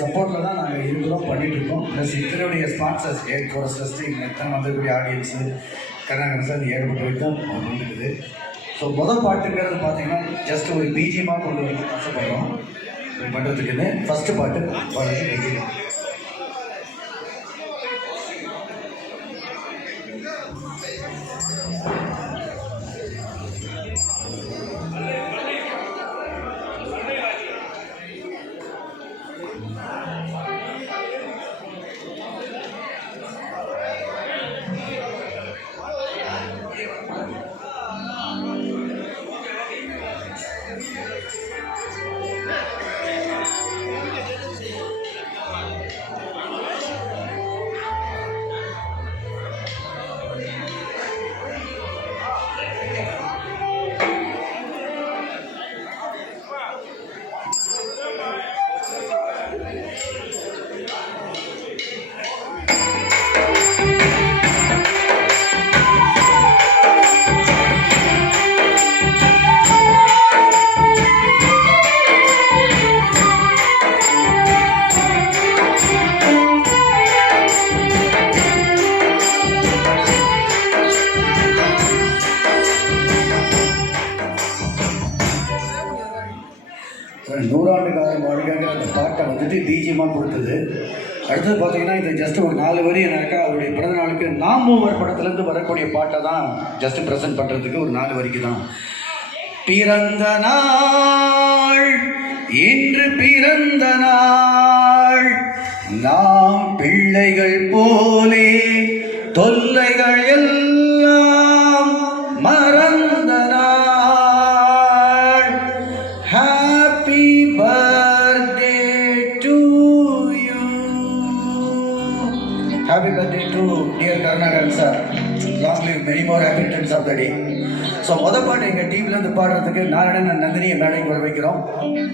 சப்போர்ட்டில் தான் நாங்கள் இருக்கிறோம் பண்ணிகிட்ருக்கோம். ப்ளஸ் இத்தனையுடைய ஸ்பான்சர்ஸ் கோரஸ் ஃபஸ்ட்டு இத்தனை வந்திருக்கக்கூடிய ஆடியன்ஸு கர்நாடகா சார் ஏகப்பட்ட போய் தான் வந்துருக்குது. ஸோ முதல் பாட்டுங்கிறது பார்த்தீங்கன்னா ஜஸ்ட் ஒரு பிஜிஎமாக கொண்டு வந்து ஆசைப்படுறோம் பண்ணுறதுக்குன்னு. ஃபஸ்ட்டு பாட்டு பாடுறது பிஜிஎம். நூறாண்டு காலம் வாழ்க்கைங்கிற அந்த பாட்டை வந்துட்டு பிஜிஎமாக கொடுத்தது. அடுத்தது பார்த்தீங்கன்னா இது ஜஸ்ட் ஒரு 4 வரி எனக்கா அவருடைய பிறந்த நாளுக்கு நாம் மூவர் படத்துலேருந்து வரக்கூடிய பாட்டை தான் ஜஸ்ட் ப்ரெசென்ட் பண்ணுறதுக்கு ஒரு 4 வரிக்கு தான். பிறந்த நாள் இன்று பிறந்த நாள், நாம் பிள்ளைகள் போலே தொல்லைகள் எல்லாம் மறந்த நாள். Happy birthday to you. Happy birthday to dear Karunakaran sir. Long live many more happy returns of the day. So மொதல் பாட்டு எங்கள் டீம்லேருந்து பாடுறதுக்கு நாராயணன் நந்தினியை மேடைக்கு வர வைக்கிறோம்.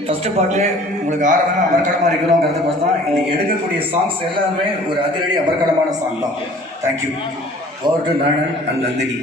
ஃபஸ்ட்டு பாட்டு உங்களுக்கு ஆரம்பமே அமர்க்கடமாக இருக்கிறோங்கிறத பார்த்து தான் இன்றைக்கி எடுக்கக்கூடிய சாங்ஸ் எல்லாருமே ஒரு அதிரடி அமர்க்கடமான சாங் தான். Thank you. Over to Narayanan and Nandini.